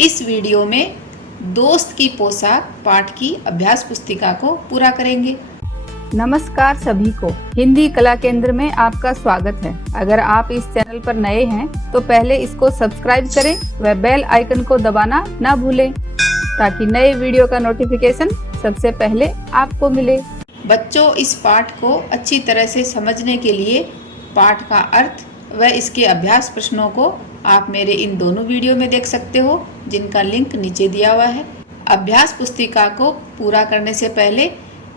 इस वीडियो में दोस्त की पोशाक पाठ की अभ्यास पुस्तिका को पूरा करेंगे। नमस्कार सभी को, हिंदी कला केंद्र में आपका स्वागत है। अगर आप इस चैनल पर नए हैं तो पहले इसको सब्सक्राइब करें व बेल आइकन को दबाना ना भूलें ताकि नए वीडियो का नोटिफिकेशन सबसे पहले आपको मिले। बच्चों, इस पाठ को अच्छी तरह से समझने के लिए पाठ का अर्थ व इसके अभ्यास प्रश्नों को आप मेरे इन दोनों वीडियो में देख सकते हो, जिनका लिंक नीचे दिया हुआ है। अभ्यास पुस्तिका को पूरा करने से पहले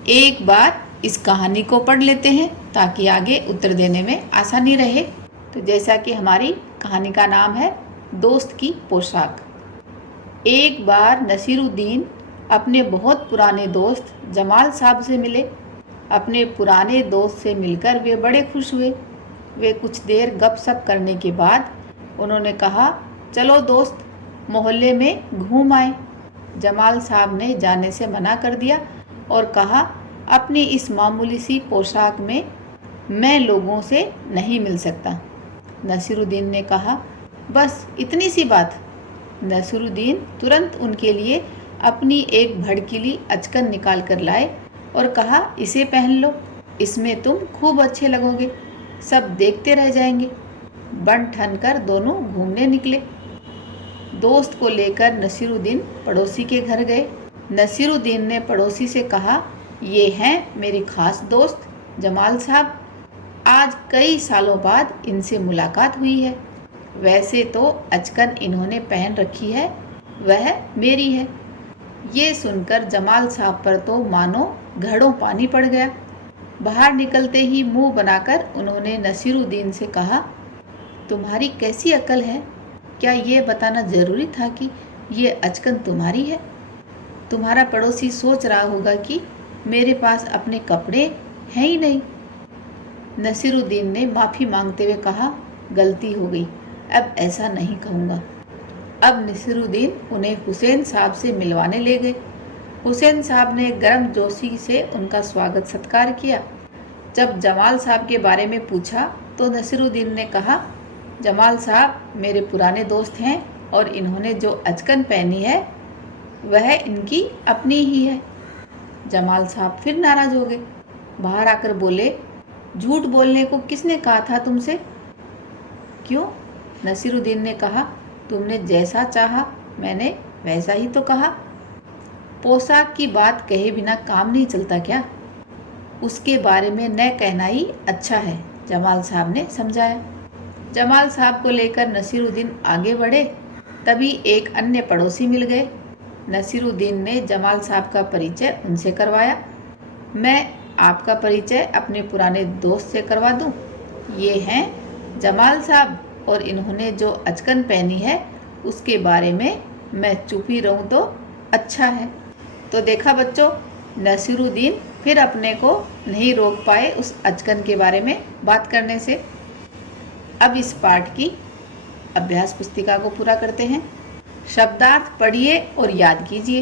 एक बार इस कहानी को पढ़ लेते हैं ताकि आगे उत्तर देने में आसानी रहे। तो जैसा कि हमारी कहानी का नाम है दोस्त की पोशाक। एक बार नसीरुद्दीन अपने बहुत पुराने दोस्त जमाल साहब से मिले। अपने पुराने दोस्त से मिलकर वे बड़े खुश हुए। वे कुछ देर गपशप करने के बाद उन्होंने कहा, चलो दोस्त, मोहल्ले में घूम आए। जमाल साहब ने जाने से मना कर दिया और कहा, अपनी इस मामूली सी पोशाक में मैं लोगों से नहीं मिल सकता। नसीरुद्दीन ने कहा, बस इतनी सी बात। नसीरुद्दीन तुरंत उनके लिए अपनी एक भड़कीली अचकन निकाल कर लाए और कहा, इसे पहन लो, इसमें तुम खूब अच्छे लगोगे, सब देखते रह जाएंगे। बन ठन कर दोनों घूमने निकले। दोस्त को लेकर नसीरुद्दीन पड़ोसी के घर गए। नसीरुद्दीन ने पड़ोसी से कहा, ये हैं मेरे खास दोस्त जमाल साहब। आज कई सालों बाद इनसे मुलाकात हुई है। वैसे तो अचकन इन्होंने पहन रखी है, वह मेरी है। ये सुनकर जमाल साहब पर तो मानो घड़ों पानी पड़ गया। बाहर निकलते ही मुंह बनाकर उन्होंने नसीरुद्दीन से कहा, तुम्हारी कैसी अकल है? क्या ये बताना ज़रूरी था कि ये अचकन तुम्हारी है? तुम्हारा पड़ोसी सोच रहा होगा कि मेरे पास अपने कपड़े हैं ही नहीं। नसीरुद्दीन ने माफ़ी मांगते हुए कहा, गलती हो गई, अब ऐसा नहीं कहूँगा। अब नसीरुद्दीन उन्हें हुसैन साहब से मिलवाने ले गए। हुसैन साहब ने गर्मजोशी से उनका स्वागत सत्कार किया। जब जमाल साहब के बारे में पूछा तो नसीरुद्दीन ने कहा, जमाल साहब मेरे पुराने दोस्त हैं और इन्होंने जो अचकन पहनी है वह इनकी अपनी ही है। जमाल साहब फिर नाराज़ हो गए। बाहर आकर बोले, झूठ बोलने को किसने कहा था तुमसे? क्यों? नसीरुद्दीन ने कहा, तुमने जैसा चाहा मैंने वैसा ही तो कहा। पोशाक की बात कहे बिना काम नहीं चलता क्या? उसके बारे में न कहना ही अच्छा है, जमाल साहब ने समझाया। जमाल साहब को लेकर नसीरुद्दीन आगे बढ़े, तभी एक अन्य पड़ोसी मिल गए। नसीरुद्दीन ने जमाल साहब का परिचय उनसे करवाया। मैं आपका परिचय अपने पुराने दोस्त से करवा दूं। ये हैं जमाल साहब और इन्होंने जो अचकन पहनी है उसके बारे में मैं चुप ही रहूं तो अच्छा है। तो देखा बच्चों, नसीरुद्दीन फिर अपने को नहीं रोक पाए उस अचकन के बारे में बात करने से। अब इस पाठ की अभ्यास पुस्तिका को पूरा करते हैं। शब्दार्थ पढ़िए और याद कीजिए।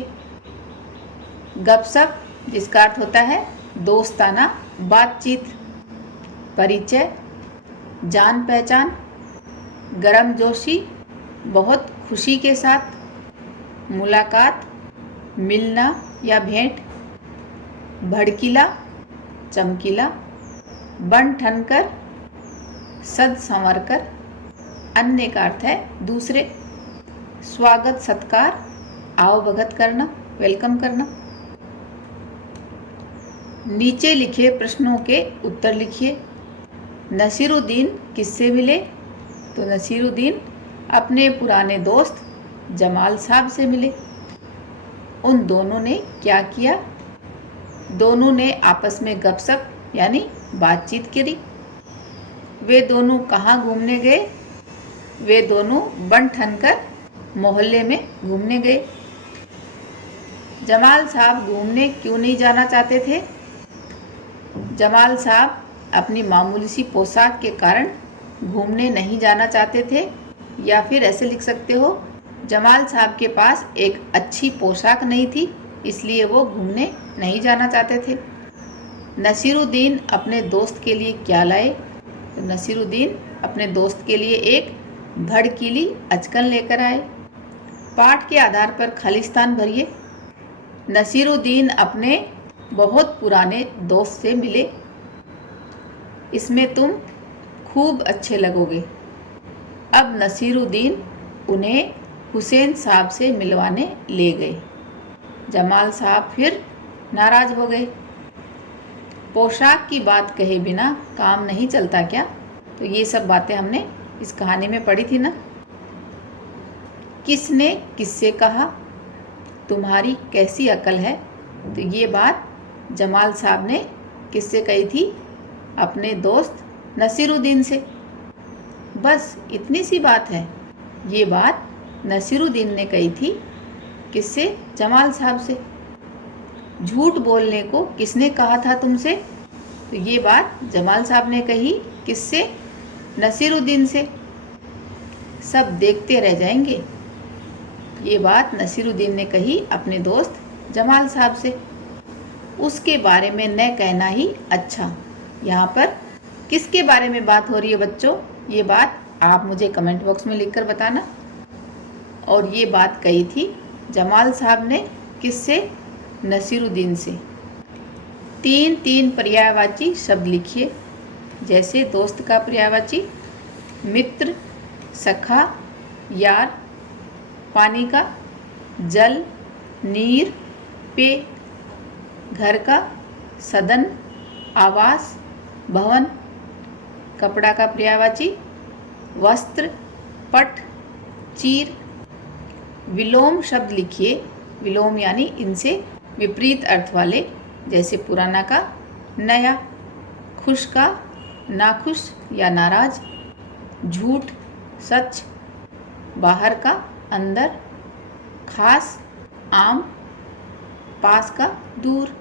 गपशप, जिसका अर्थ होता है दोस्ताना बातचीत। परिचय, जान पहचान। गर्मजोशी, बहुत खुशी के साथ। मुलाकात, मिलना या भेंट। भड़कीला, चमकीला। बन ठन कर, सद संवर कर। अन्य का अर्थ है दूसरे। स्वागत सत्कार, आओ भगत करना, वेलकम करना। नीचे लिखे प्रश्नों के उत्तर लिखिए। नसीरुद्दीन किससे मिले? तो नसीरुद्दीन अपने पुराने दोस्त जमाल साहब से मिले। उन दोनों ने क्या किया? दोनों ने आपस में गपशप यानी बातचीत करी। वे दोनों कहाँ घूमने गए? वे दोनों बन ठन कर मोहल्ले में घूमने गए। जमाल साहब घूमने क्यों नहीं जाना चाहते थे? जमाल साहब अपनी मामूली सी पोशाक के कारण घूमने नहीं जाना चाहते थे। या फिर ऐसे लिख सकते हो, जमाल साहब के पास एक अच्छी पोशाक नहीं थी, इसलिए वो घूमने नहीं जाना चाहते थे। नसीरुद्दीन अपने दोस्त के लिए क्या लाए? तो नसीरुद्दीन अपने दोस्त के लिए एक भड़कीली अचकन लेकर आए। पाठ के आधार पर खाली स्थान भरिए। नसीरुद्दीन अपने बहुत पुराने दोस्त से मिले। इसमें तुम खूब अच्छे लगोगे। अब नसीरुद्दीन उन्हें हुसैन साहब से मिलवाने ले गए। जमाल साहब फिर नाराज हो गए। पोशाक की बात कहे बिना काम नहीं चलता क्या? तो ये सब बातें हमने इस कहानी में पढ़ी थी ना। किसने किससे कहा, तुम्हारी कैसी अकल है? तो ये बात जमाल साहब ने किससे कही थी? अपने दोस्त नसीरुद्दीन से। बस इतनी सी बात है। ये बात नसीरुद्दीन ने कही थी किससे? जमाल साहब से। झूठ बोलने को किसने कहा था तुमसे? तो ये बात जमाल साहब ने कही किससे? नसीरुद्दीन से। सब देखते रह जाएंगे। ये बात नसीरुद्दीन ने कही अपने दोस्त जमाल साहब से। उसके बारे में न कहना ही अच्छा। यहाँ पर किसके बारे में बात हो रही है बच्चों? ये बात आप मुझे कमेंट बॉक्स में लिखकर बताना। और ये बात कही थी जमाल साहब ने किससे? नसीरुद्दीन से। 3 पर्यायवाची शब्द लिखिए। जैसे दोस्त का पर्यायवाची मित्र, सखा, यार। पानी का जल, नीर, पेय। घर का सदन, आवास, भवन। कपड़ा का पर्यायवाची वस्त्र, पट, चीर। विलोम शब्द लिखिए। विलोम यानी इनसे विपरीत अर्थ वाले। जैसे पुराना का नया, खुश का नाखुश या नाराज, झूठ, सच। बाहर का अंदर, खास, आम, पास का दूर।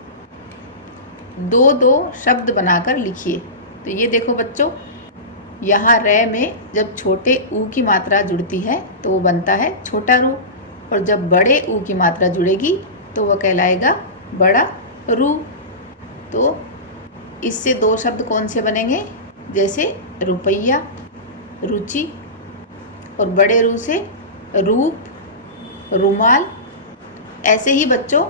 2 शब्द बनाकर लिखिए। तो ये देखो बच्चों, यहाँ रे में जब छोटे ऊ की मात्रा जुड़ती है तो वो बनता है छोटा रू, और जब बड़े ऊ की मात्रा जुड़ेगी तो वह कहलाएगा बड़ा रू। तो इससे 2 शब्द कौन से बनेंगे? जैसे रुपया, रुचि, और बड़े रू से रूप, रुमाल। ऐसे ही बच्चों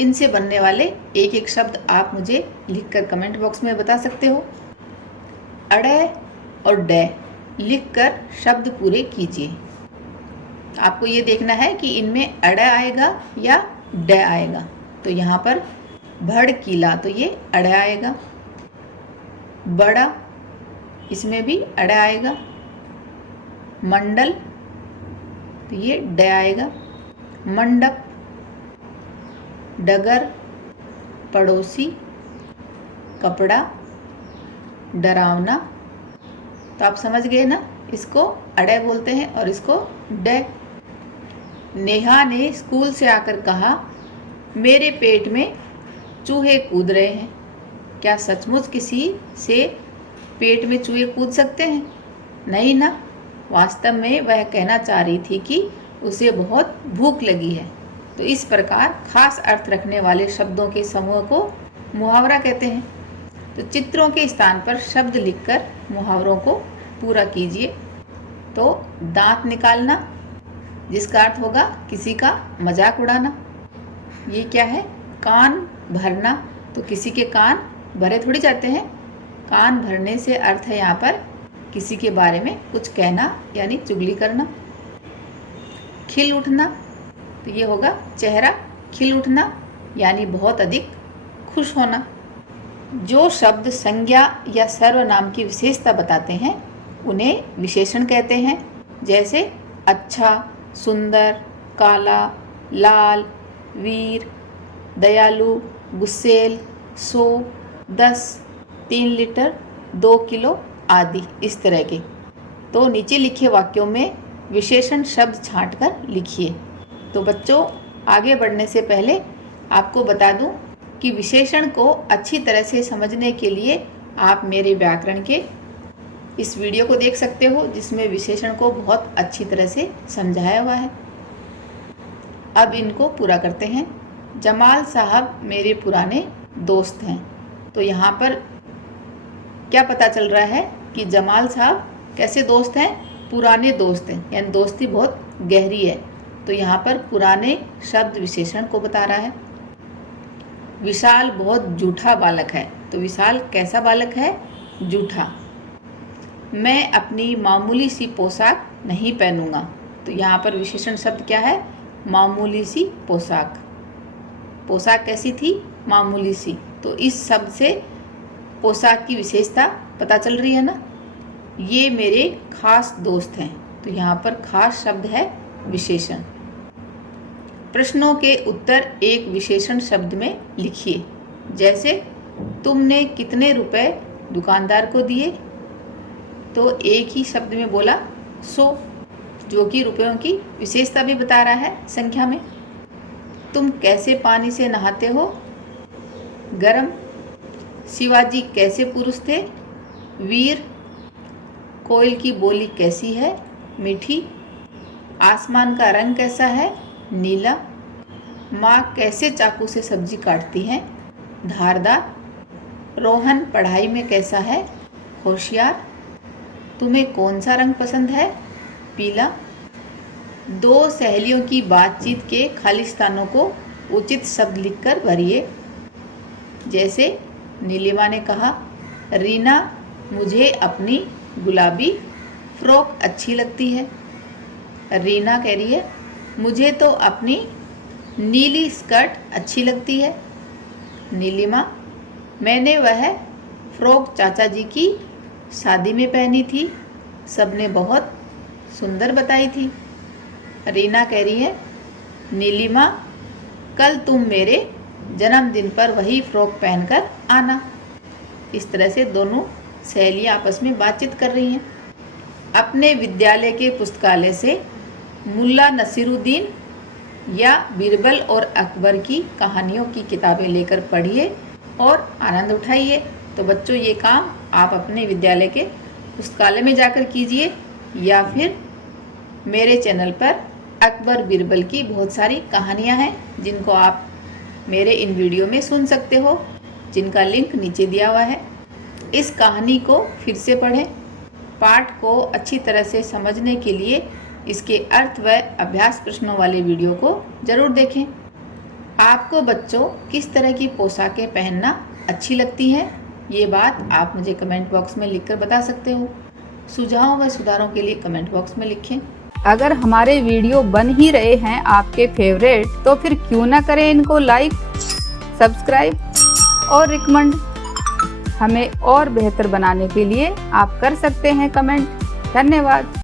इनसे बनने वाले एक शब्द आप मुझे लिखकर कमेंट बॉक्स में बता सकते हो। अड़े और डे लिखकर शब्द पूरे कीजिए। आपको ये देखना है कि इनमें अड़े आएगा या डे आएगा। तो यहाँ पर भड़कीला, तो ये अड़े आएगा। बड़ा, इसमें भी अड़े आएगा। मंडल, तो ये डे आएगा। मंडप, डगर, पड़ोसी, कपड़ा, डरावना। तो आप समझ गए ना, इसको अड़े बोलते हैं और इसको डे। नेहा ने स्कूल से आकर कहा, मेरे पेट में चूहे कूद रहे हैं। क्या सचमुच किसी से पेट में चूहे कूद सकते हैं? नहीं ना। वास्तव में वह कहना चाह रही थी कि उसे बहुत भूख लगी है। तो इस प्रकार खास अर्थ रखने वाले शब्दों के समूह को मुहावरा कहते हैं। तो चित्रों के स्थान पर शब्द लिखकर मुहावरों को पूरा कीजिए। तो दांत निकालना, जिसका अर्थ होगा किसी का मजाक उड़ाना। ये क्या है? कान भरना, तो किसी के कान भरे थोड़ी जाते हैं। कान भरने से अर्थ है यहाँ पर किसी के बारे में कुछ कहना यानी चुगली करना। खिल उठना, तो ये होगा चेहरा खिल उठना यानी बहुत अधिक खुश होना। जो शब्द संज्ञा या सर्वनाम की विशेषता बताते हैं उन्हें विशेषण कहते हैं। जैसे अच्छा, सुंदर, काला, लाल, वीर, दयालु, गुस्सेल, 100, 10, 3 लीटर, 2 किलो आदि इस तरह के। तो नीचे लिखे वाक्यों में विशेषण शब्द छांटकर लिखिए। तो बच्चों, आगे बढ़ने से पहले आपको बता दूं कि विशेषण को अच्छी तरह से समझने के लिए आप मेरे व्याकरण के इस वीडियो को देख सकते हो, जिसमें विशेषण को बहुत अच्छी तरह से समझाया हुआ है। अब इनको पूरा करते हैं। जमाल साहब मेरे पुराने दोस्त हैं। तो यहाँ पर क्या पता चल रहा है कि जमाल साहब कैसे दोस्त हैं? पुराने दोस्त हैं, यानी दोस्ती बहुत गहरी है। तो यहाँ पर पुराने शब्द विशेषण को बता रहा है। विशाल बहुत जूठा बालक है, तो विशाल कैसा बालक है? जूठा। मैं अपनी मामूली सी पोशाक नहीं पहनूंगा, तो यहाँ पर विशेषण शब्द क्या है? मामूली सी पोशाक। पोशाक कैसी थी? मामूली सी। तो इस शब्द से पोशाक की विशेषता पता चल रही है ना। ये मेरे खास दोस्त हैं, तो यहाँ पर खास शब्द है विशेषण। प्रश्नों के उत्तर एक विशेषण शब्द में लिखिए। जैसे तुमने कितने रुपए दुकानदार को दिए? तो एक ही शब्द में बोला 100, जो कि रुपयों की विशेषता भी बता रहा है संख्या में। तुम कैसे पानी से नहाते हो? गरम। शिवाजी कैसे पुरुष थे? वीर। कोयल की बोली कैसी है? मीठी। आसमान का रंग कैसा है? नीला। माँ कैसे चाकू से सब्जी काटती हैं? धारदार। रोहन पढ़ाई में कैसा है? होशियार। तुम्हें कौन सा रंग पसंद है? पीला। दो सहेलियों की बातचीत के खाली स्थानों को उचित शब्द लिखकर भरिए। जैसे नीलिमा ने कहा, रीना मुझे अपनी गुलाबी फ्रॉक अच्छी लगती है। रीना कह रही है, मुझे तो अपनी नीली स्कर्ट अच्छी लगती है। नीलिमा, मैंने वह फ्रॉक चाचा जी की शादी में पहनी थी, सबने बहुत सुंदर बताई थी। रीना कह रही है, नीलिमा कल तुम मेरे जन्मदिन पर वही फ्रॉक पहनकर आना। इस तरह से दोनों सहेलियां आपस में बातचीत कर रही हैं। अपने विद्यालय के पुस्तकालय से मुल्ला नसीरुद्दीन या बीरबल और अकबर की कहानियों की किताबें लेकर पढ़िए और आनंद उठाइए। तो बच्चों, ये काम आप अपने विद्यालय के पुस्तकालय में जाकर कीजिए, या फिर मेरे चैनल पर अकबर बीरबल की बहुत सारी कहानियां हैं जिनको आप मेरे इन वीडियो में सुन सकते हो, जिनका लिंक नीचे दिया हुआ है। इस कहानी को फिर से पढ़ें। पाठ को अच्छी तरह से समझने के लिए इसके अर्थ व अभ्यास प्रश्नों वाले वीडियो को जरूर देखें। आपको बच्चों किस तरह की पोशाकें पहनना अच्छी लगती हैं, ये बात आप मुझे कमेंट बॉक्स में लिखकर बता सकते हो। सुझावों व सुधारों के लिए कमेंट बॉक्स में लिखें। अगर हमारे वीडियो बन ही रहे हैं आपके फेवरेट, तो फिर क्यों ना करें इनको लाइक, सब्सक्राइब और रिकमेंड। हमें और बेहतर बनाने के लिए आप कर सकते हैं कमेंट। धन्यवाद।